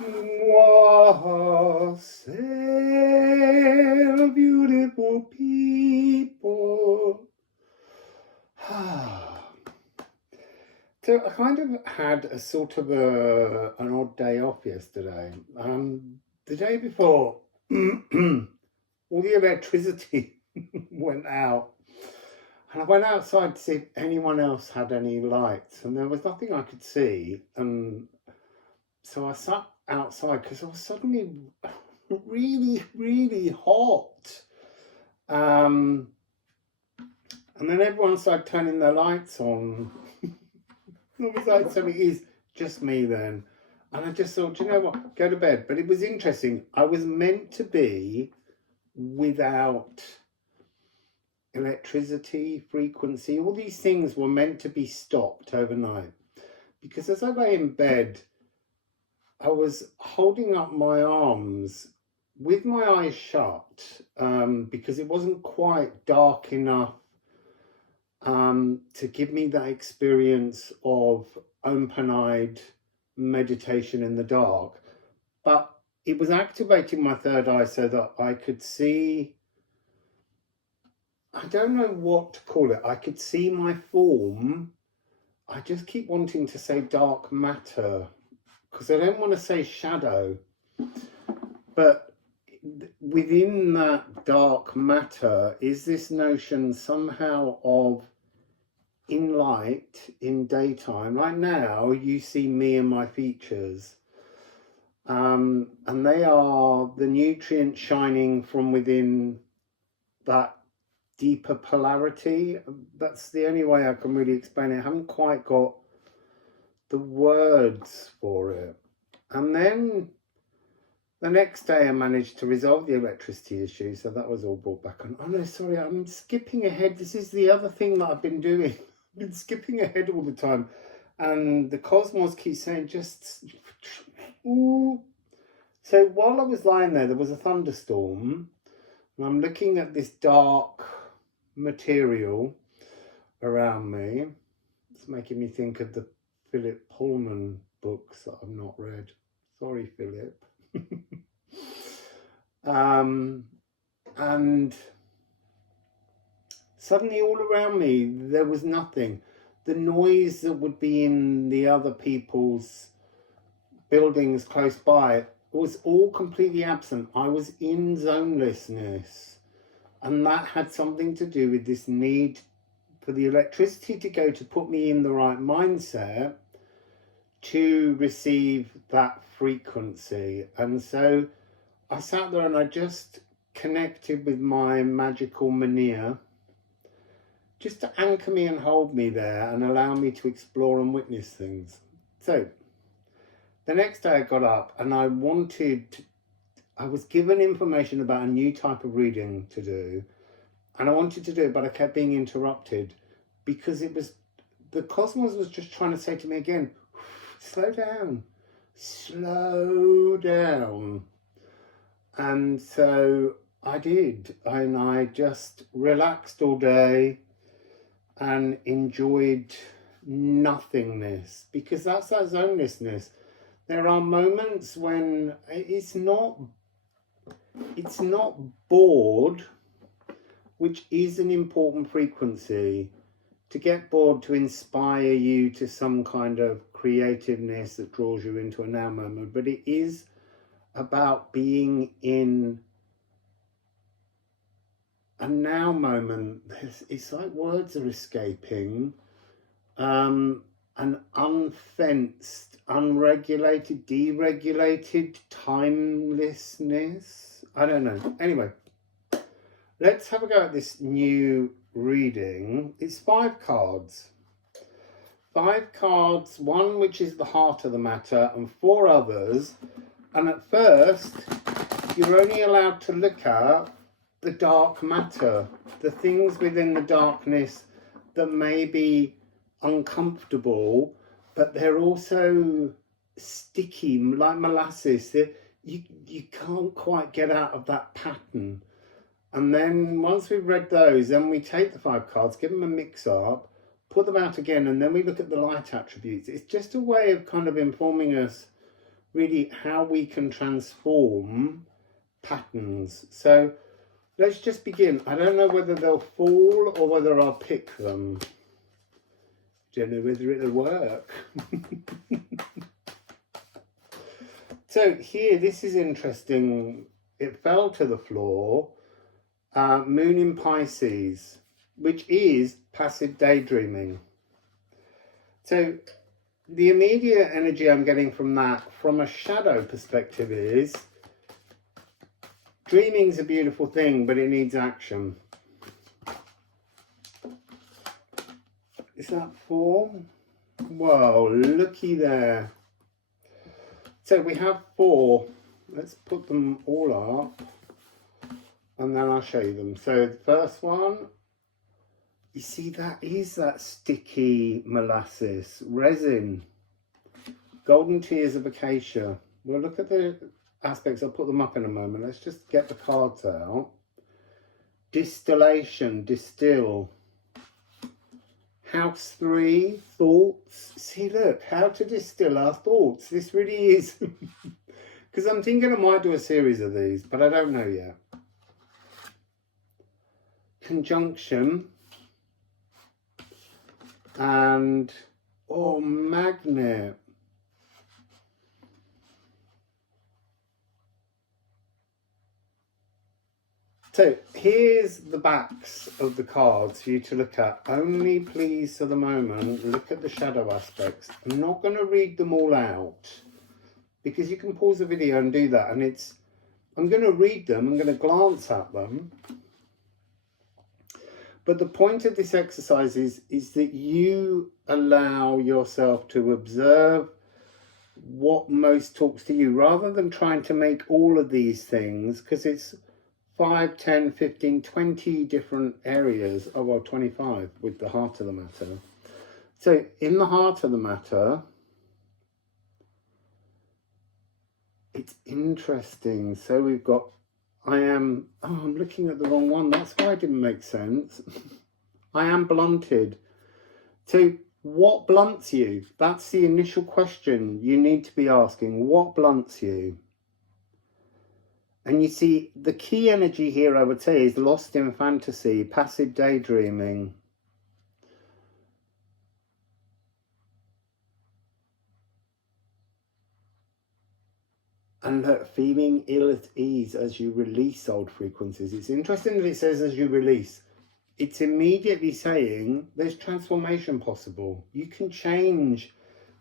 Wassail, beautiful people. So I kind of had a sort of an odd day off yesterday. The day before, all the electricity went out. And I went outside to see if anyone else had any lights, and there was nothing I could see. And so I sat outside because I was suddenly really, really hot. And then everyone started turning their lights on. It was like, so it is just me then. And I just thought, you know what, go to bed. But it was interesting. I was meant to be without electricity, frequency, all these things were meant to be stopped overnight. Because as I lay in bed, I was holding up my arms with my eyes shut because it wasn't quite dark enough to give me that experience of open-eyed meditation in the dark. But it was activating my third eye so that I could see, I don't know what to call it, I could see my form. I just keep wanting to say dark matter because I don't want to say shadow, but within that dark matter is this notion somehow of in light, in daytime. Right now you see me and my features, and they are the nutrients shining from within that deeper polarity. That's the only way I can really explain it. I haven't quite got the words for it. And then the next day I managed to resolve the electricity issue, so that was all brought back on. Oh no, sorry, I'm skipping ahead. This is the other thing that I've been doing. I've been skipping ahead all the time, and the cosmos keeps saying just ooh. So while I was lying there was a thunderstorm, and I'm looking at this dark material around me. It's making me think of the Philip Pullman books that I've not read. Sorry, Philip. And suddenly all around me there was nothing. The noise that would be in the other people's buildings close by was all completely absent. I was in zonelessness, and that had something to do with this need for the electricity to go to put me in the right mindset to receive that frequency. And so I sat there and I just connected with my magical Mania, just to anchor me and hold me there and allow me to explore and witness things. So the next day I got up and I was given information about a new type of reading to do, and I wanted to do it, but I kept being interrupted because the cosmos was just trying to say to me again, slow down, slow down. And so I did, and I just relaxed all day and enjoyed nothingness, because that's that zonelessness. There are moments when it's not bored, which is an important frequency. To get bored, to inspire you to some kind of creativeness that draws you into a now moment, but it is about being in a now moment. It's like words are escaping. An unfenced, unregulated, deregulated timelessness. I don't know. Anyway, let's have a go at this new reading. It's 5 cards. 5 cards, one which is the heart of the matter, and 4 others. And at first, you're only allowed to look at the dark matter, the things within the darkness that may be uncomfortable, but they're also sticky, like molasses. You can't quite get out of that pattern. And then once we've read those, then we take the 5 cards, give them a mix up, put them out again, and then we look at the light attributes. It's just a way of kind of informing us really how we can transform patterns. So let's just begin. I don't know whether they'll fall or whether I'll pick them. Don't know whether it'll work. So here, this is interesting. It fell to the floor. Moon in Pisces, which is passive daydreaming. So the immediate energy I'm getting from that, from a shadow perspective, is dreaming's a beautiful thing, but it needs action. Is that 4? Whoa, looky there. So we have 4. Let's put them all up and then I'll show you them. So the first one, you see, that is that sticky molasses resin. Golden tears of acacia. We'll look at the aspects. I'll put them up in a moment. Let's just get the cards out. Distillation, distill. House 3, thoughts. See, look, how to distill our thoughts. This really is. Because I'm thinking I might do a series of these, but I don't know yet. Conjunction. And, oh, magnet. So here's the backs of the cards for you to look at. Only please, for the moment, look at the shadow aspects. I'm not going to read them all out because you can pause the video and do that. And I'm going to read them. I'm going to glance at them. But the point of this exercise is that you allow yourself to observe what most talks to you rather than trying to make all of these things, because it's 5, 10, 15, 20 different areas. Oh, well, 25 with the heart of the matter. So in the heart of the matter, it's interesting. So we've got, I'm looking at the wrong one. That's why it didn't make sense. I am blunted. So what blunts you? That's the initial question you need to be asking. What blunts you? And you see, the key energy here, I would say, is lost in fantasy, passive daydreaming. And look, feeling ill at ease as you release old frequencies. It's interesting that it says as you release. It's immediately saying there's transformation possible. You can change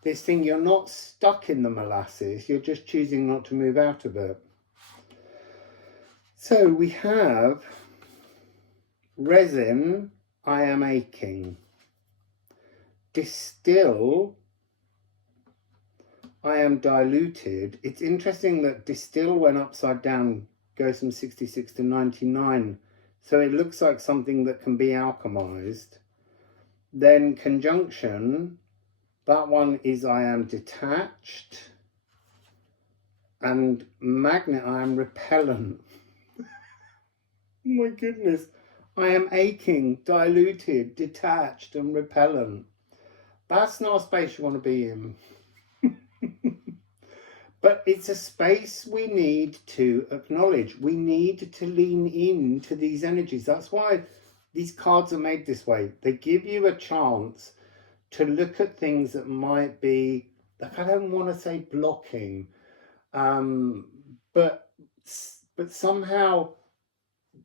this thing. You're not stuck in the molasses. You're just choosing not to move out of it. So we have resin, I am aching. Distill, I am diluted. It's interesting that distill went upside down, goes from 66 to 99. So it looks like something that can be alchemized. Then conjunction, that one is I am detached. And magnet, I am repellent. My goodness, I am aching, diluted, detached and repellent. That's not a space you want to be in. But it's a space we need to acknowledge. We need to lean into these energies. That's why these cards are made this way. They give you a chance to look at things that might be, like, I don't want to say blocking, but somehow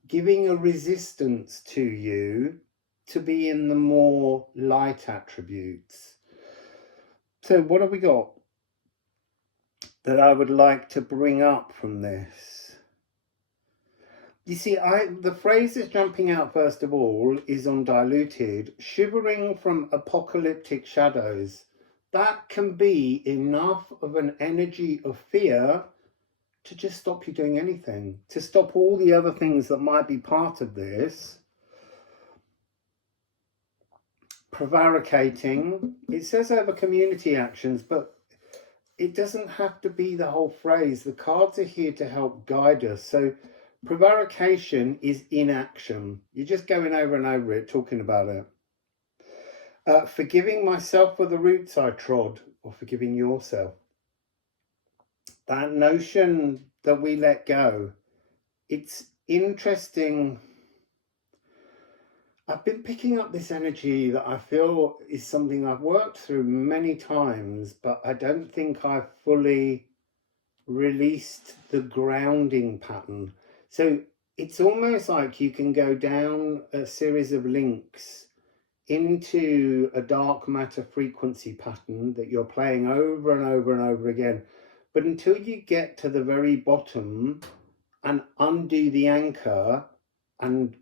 giving a resistance to you to be in the more light attributes. So what have we got that I would like to bring up from this? You see, the phrase that's jumping out first of all is on diluted, shivering from apocalyptic shadows. That can be enough of an energy of fear to just stop you doing anything, to stop all the other things that might be part of this. Prevaricating, it says over community actions, but it doesn't have to be the whole phrase. The cards are here to help guide us. So prevarication is inaction. You're just going over and over it, talking about it. Forgiving myself for the roots I trod, or forgiving yourself. that notion that we let go. It's interesting. I've been picking up this energy that I feel is something I've worked through many times, but I don't think I've fully released the grounding pattern. So it's almost like you can go down a series of links into a dark matter frequency pattern that you're playing over and over and over again. But until you get to the very bottom and undo the anchor and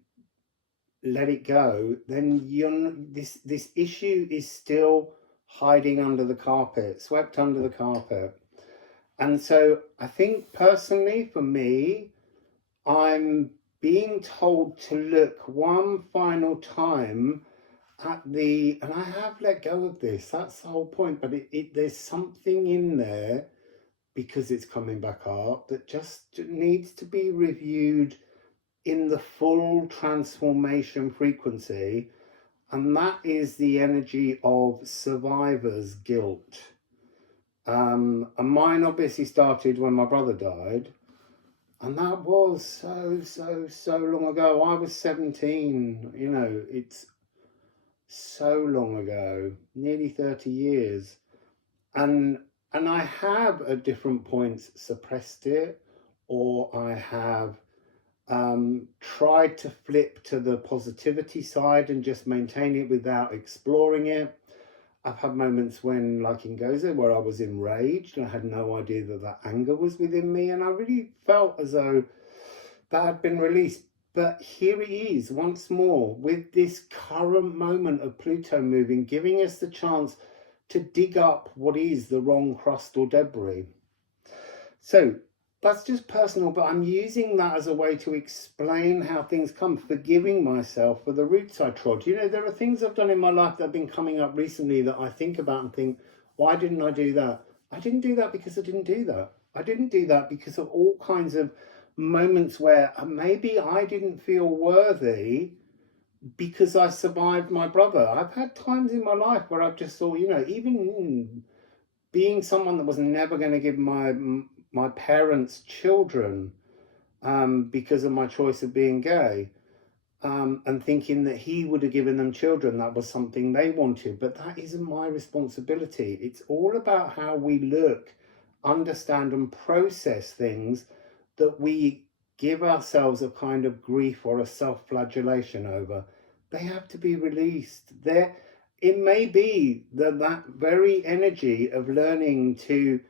let it go, then this issue is still hiding under the carpet, swept under the carpet. And so I think personally for me, I'm being told to look one final time at and I have let go of this, that's the whole point, but there's something in there, because it's coming back up, that just needs to be reviewed in the full transformation frequency, and that is the energy of survivor's guilt. And mine obviously started when my brother died, and that was so long ago. I was 17, you know, it's so long ago, nearly 30 years. And I have at different points suppressed it, or I have tried to flip to the positivity side and just maintain it without exploring it. I've had moments when, like in Gozo, where I was enraged and I had no idea that anger was within me, and I really felt as though that had been released. But here it is once more with this current moment of Pluto moving, giving us the chance to dig up what is the wrong crust or debris. So that's just personal, but I'm using that as a way to explain how things come, forgiving myself for the roots I trod. You know, there are things I've done in my life that have been coming up recently that I think about and think, why didn't I do that? I didn't do that because I didn't do that. I didn't do that because of all kinds of moments where maybe I didn't feel worthy because I survived my brother. I've had times in my life where I've just thought, you know, even being someone that was never going to give my parents children because of my choice of being gay, and thinking that he would have given them children, that was something they wanted, but that isn't my responsibility. It's all about how we look, understand and process things that we give ourselves a kind of grief or a self-flagellation over. They have to be released. It may be that very energy of learning to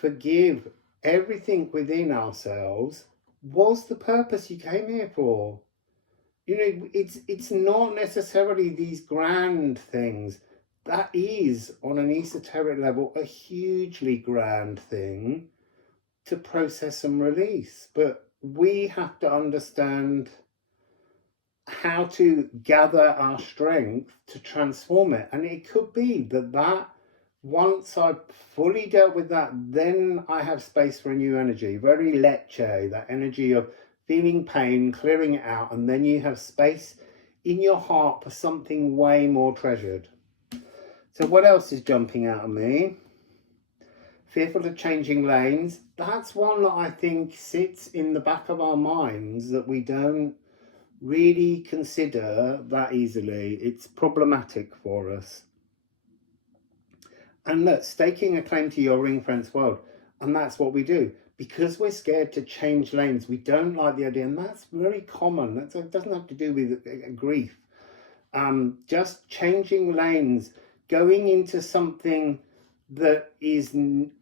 forgive everything within ourselves was the purpose you came here for. You know, it's not necessarily these grand things. That is, on an esoteric level, a hugely grand thing to process and release. But we have to understand how to gather our strength to transform it. And it could be that once I've fully dealt with that, then I have space for a new energy, very lecce, that energy of feeling pain, clearing it out, and then you have space in your heart for something way more treasured. So what else is jumping out at me? Fearful of changing lanes. That's one that I think sits in the back of our minds that we don't really consider that easily. It's problematic for us. And look, staking a claim to your ring-fenced world, and that's what we do. Because we're scared to change lanes, we don't like the idea, and that's very common. It doesn't have to do with grief. Just changing lanes, going into something that is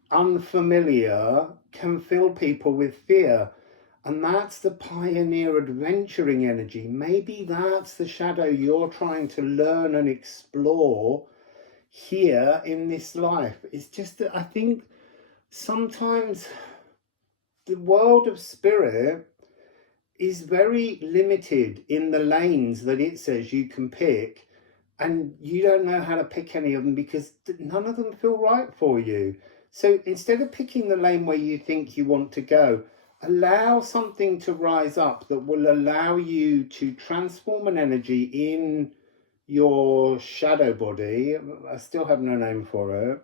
unfamiliar can fill people with fear. And that's the pioneer adventuring energy. Maybe that's the shadow you're trying to learn and explore here in this life. It's just that I think sometimes the world of spirit is very limited in the lanes that it says you can pick, and you don't know how to pick any of them because none of them feel right for you. So instead of picking the lane where you think you want to go, allow something to rise up that will allow you to transform an energy in your shadow body. I still have no name for it.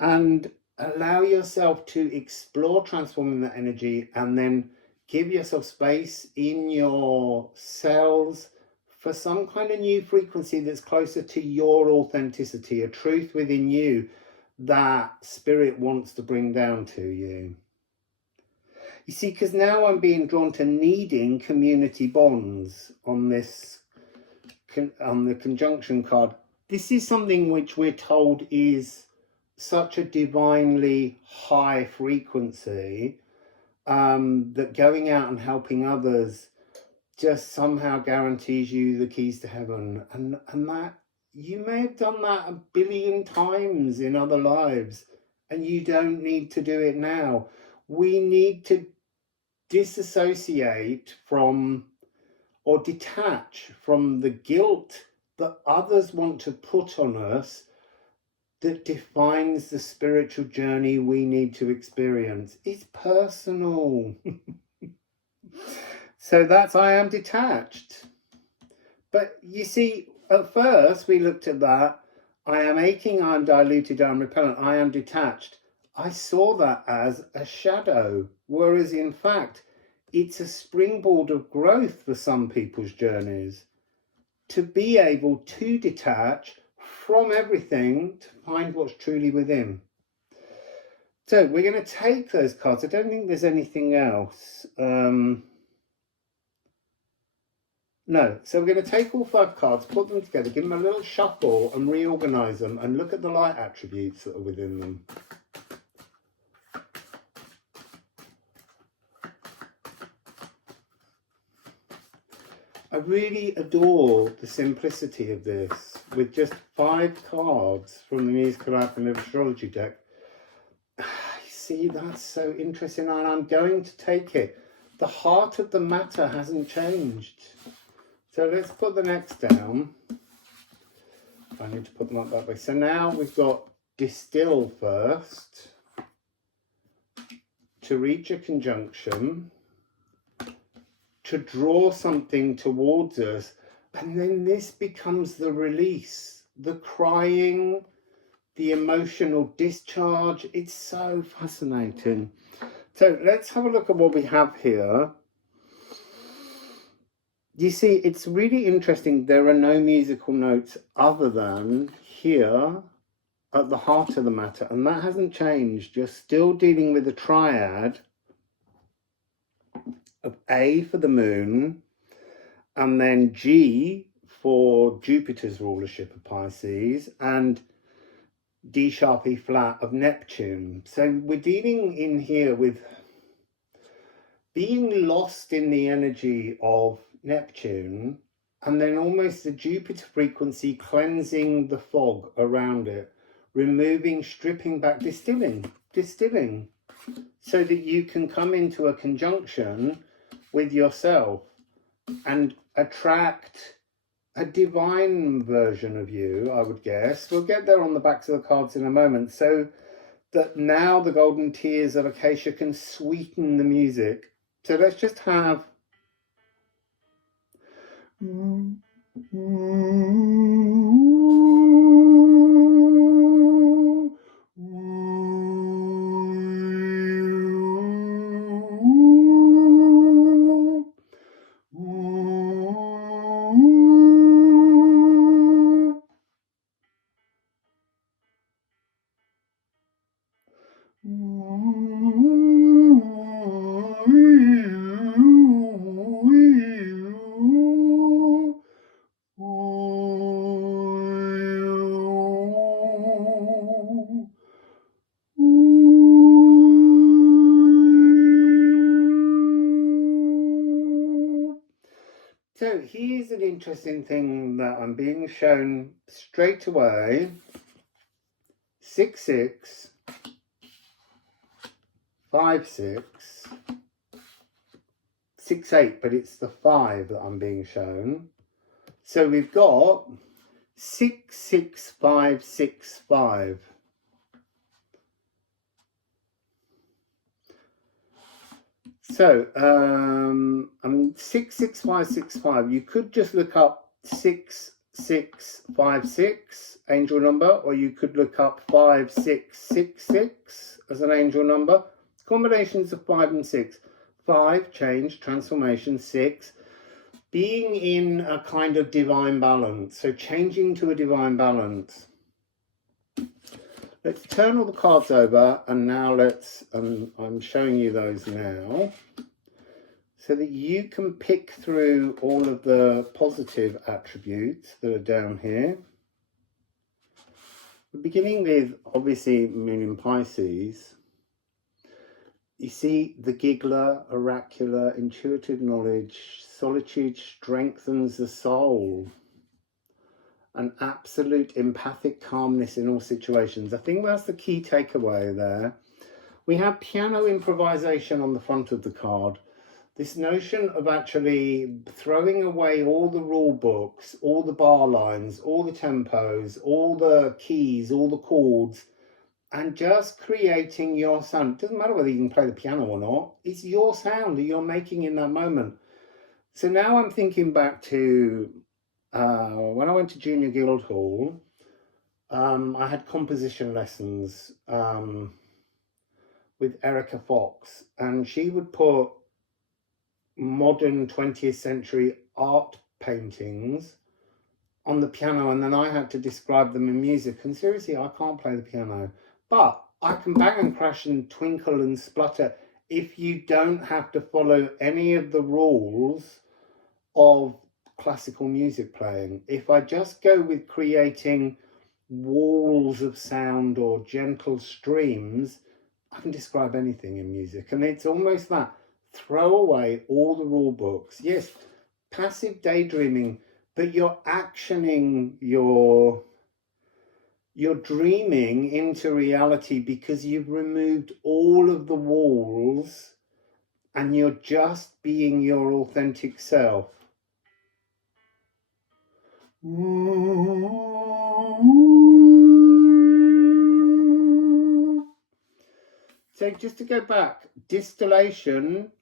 And allow yourself to explore transforming that energy, and then give yourself space in your cells for some kind of new frequency that's closer to your authenticity, a truth within you that spirit wants to bring down to you. You see, because now I'm being drawn to needing community bonds on this, on the conjunction card. This is something which we're told is such a divinely high frequency, that going out and helping others just somehow guarantees you the keys to heaven. And that you may have done that 1 billion times in other lives, and you don't need to do it now. We need to disassociate from, or detach from, the guilt that others want to put on us that defines the spiritual journey we need to experience. It's personal. So that's I am detached. But you see, at first we looked at that. I am aching, I am diluted, I am repellent, I am detached. I saw that as a shadow, whereas in fact, it's a springboard of growth for some people's journeys. To be able to detach from everything to find what's truly within. So we're going to take those cards. I don't think there's anything else. No, so we're going to take all 5 cards, put them together, give them a little shuffle and reorganize them, and look at the light attributes that are within them. I really adore the simplicity of this, with just 5 cards from the Musical Alchemy of Astrology deck. See, that's so interesting, and I'm going to take it. The heart of the matter hasn't changed. So let's put the next down. I need to put them up that way. So now we've got Distill first, to reach a conjunction, to draw something towards us, and then this becomes the release, the crying, the emotional discharge. It's so fascinating. So let's have a look at what we have here. You see, it's really interesting. There are no musical notes other than here at the heart of the matter, and that hasn't changed. You're still dealing with the triad of A for the moon, and then G for Jupiter's rulership of Pisces, and D sharp E flat of Neptune. So we're dealing in here with being lost in the energy of Neptune, and then almost the Jupiter frequency cleansing the fog around it, removing, stripping back, distilling, so that you can come into a conjunction with yourself and attract a divine version of you, I would guess. We'll get there on the backs of the cards in a moment, so that now the golden tears of Acacia can sweeten the music. So let's just have So here's an interesting thing that I'm being shown straight away. 6, 6, 5, 6, 6, 8, but it's the 5 that I'm being shown. So we've got 6, 6, 5, 6, 5. So, 6, 6, 5, 6, 5. You could just look up 6, 5656 angel number, or you could look up 5666 as an angel number. Combinations of 5 and 6. 5, change, transformation. 6, being in a kind of divine balance. So changing to a divine balance. Let's turn all the cards over, and now I'm showing you those now, so that you can pick through all of the positive attributes that are down here. We're beginning with, obviously, Moon in Pisces. You see the giggler, oracular, intuitive knowledge, solitude strengthens the soul. An absolute empathic calmness in all situations. I think that's the key takeaway there. We have piano improvisation on the front of the card. This notion of actually throwing away all the rule books, all the bar lines, all the tempos, all the keys, all the chords, and just creating your sound. It doesn't matter whether you can play the piano or not. It's your sound that you're making in that moment. So now I'm thinking back to when I went to Junior Guildhall. I had composition lessons with Erica Fox, and she would put modern 20th century art paintings on the piano, and then I had to describe them in music. And seriously, I can't play the piano, but I can bang and crash and twinkle and splutter if you don't have to follow any of the rules of classical music playing. If I just go with creating walls of sound or gentle streams, I can describe anything in music. And it's almost that. Throw away all the rule books. Yes, passive daydreaming, but you're actioning your dreaming into reality because you've removed all of the walls and you're just being your authentic self. So just to go back, distillation,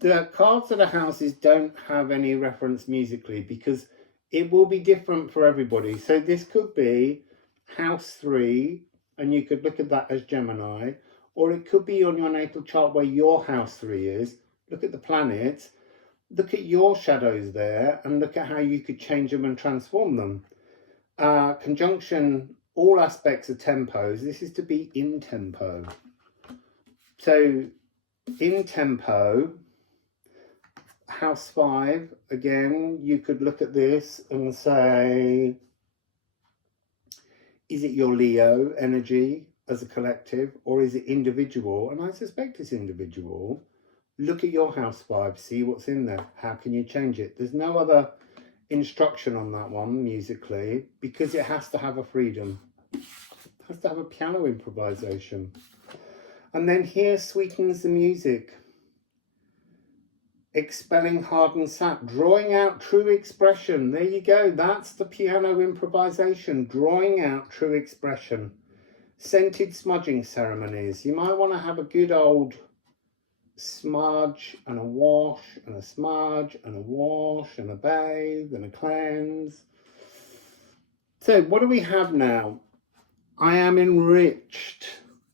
the cards of the houses don't have any reference musically because it will be different for everybody. So this could be house 3, and you could look at that as Gemini, or it could be on your natal chart where your house 3 is. Look at the planets, look at your shadows there, and look at how you could change them and transform them. Conjunction, all aspects of tempos. This is to be in tempo. So in tempo, house 5, again, you could look at this and say, is it your Leo energy as a collective, or is it individual? And I suspect it's individual. Look at your house 5, see what's in there. How can you change it? There's no other instruction on that one musically because it has to have a freedom. It has to have a piano improvisation. And then here sweetens the music. Expelling hardened sap, drawing out true expression. There you go. That's the piano improvisation, drawing out true expression. Scented smudging ceremonies. You might want to have a good old smudge and a wash and a smudge and a wash and a bathe and a cleanse. So what do we have now? I am enriched.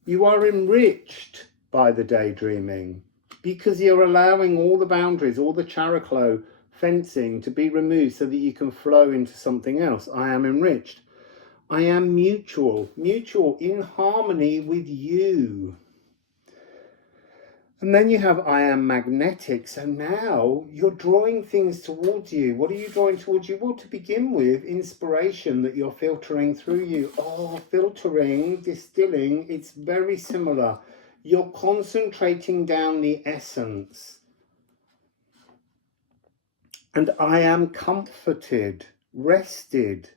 You are enriched by the daydreaming because you're allowing all the boundaries, all the characlo fencing to be removed so that you can flow into something else. I am enriched. I am mutual, in harmony with you. And then you have I am magnetic. So now you're drawing things towards you. What are you drawing towards you? Well, to begin with, inspiration that you're filtering through you. Oh, filtering, distilling, it's very similar. You're concentrating down the essence. And I am comforted, rested.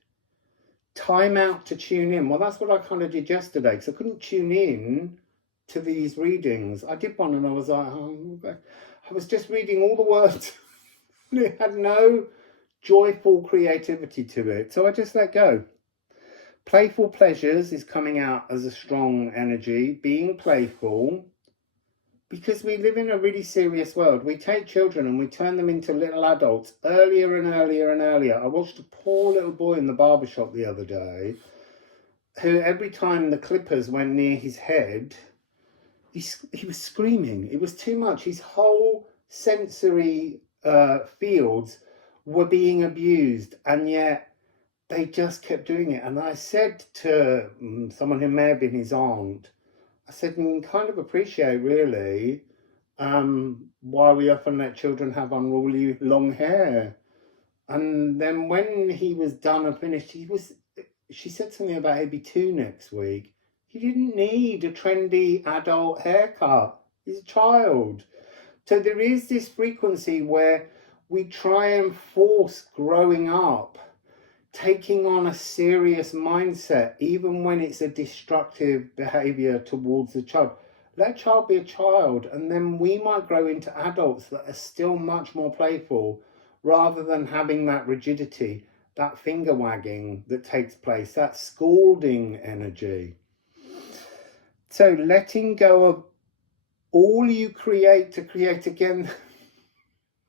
Time out to tune in. Well, that's what I kind of did yesterday because I couldn't tune in to these readings. I did one and I was like, oh, I was just reading all the words. It had no joyful creativity to it. So I just let go. Playful pleasures is coming out as a strong energy. Being playful. because we live in a really serious world. We take children and we turn them into little adults earlier and earlier and earlier. I watched a poor little boy in the barbershop the other day who every time the clippers went near his head, he was screaming. It was too much. His whole sensory fields were being abused, and yet they just kept doing it. And I said to someone who may have been his aunt, I said, you kind of appreciate really why we often let children have unruly long hair. And then when he was done and finished, she said something about he'd be 2 next week. He didn't need a trendy adult haircut. He's a child. So there is this frequency where we try and force growing up, taking on a serious mindset, even when it's a destructive behavior towards the child. Let a child be a child, and then we might grow into adults that are still much more playful, rather than having that rigidity, that finger wagging that takes place, that scolding energy. So letting go of all you create to create again.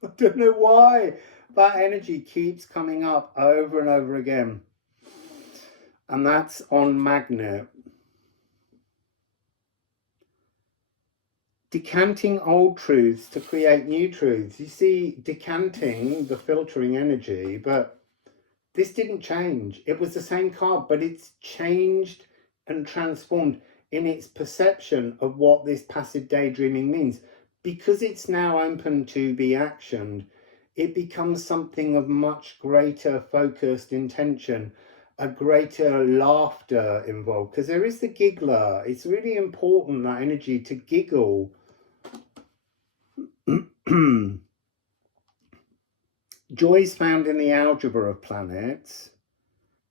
I don't know why that energy keeps coming up over and over again. And that's on magnet. Decanting old truths to create new truths. You see, decanting, the filtering energy, but this didn't change. It was the same card, but it's changed and transformed in its perception of what this passive daydreaming means. Because it's now open to be actioned, it becomes something of much greater focused intention, a greater laughter involved, because there is the giggler. It's really important, that energy, to giggle. Joy is found in the algebra of planets.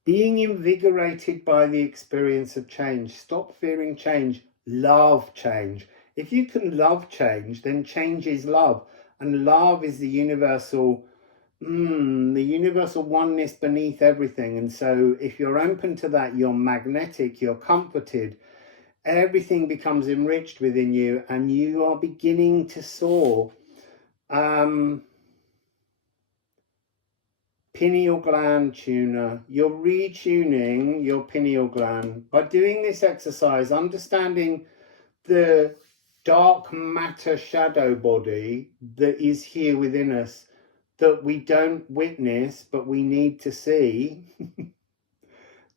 Being invigorated by the experience of change. Stop fearing change. Love change. If you can love change, then change is love. And love is the universal oneness beneath everything. And so if you're open to that, you're magnetic, you're comforted. Everything becomes enriched within you, and you are beginning to soar. Pineal gland tuner. You're retuning your pineal gland by doing this exercise, understanding the dark matter shadow body that is here within us, that we don't witness but we need to see.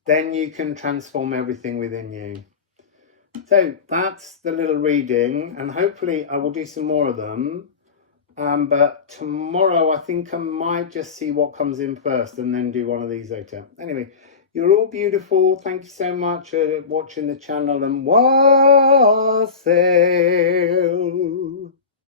Then you can transform everything within you. So that's the little reading, and hopefully I will do some more of them. But tomorrow I think I might just see what comes in first and then do one of these later. Anyway, you're all beautiful. Thank you so much for watching the channel, and Wassail.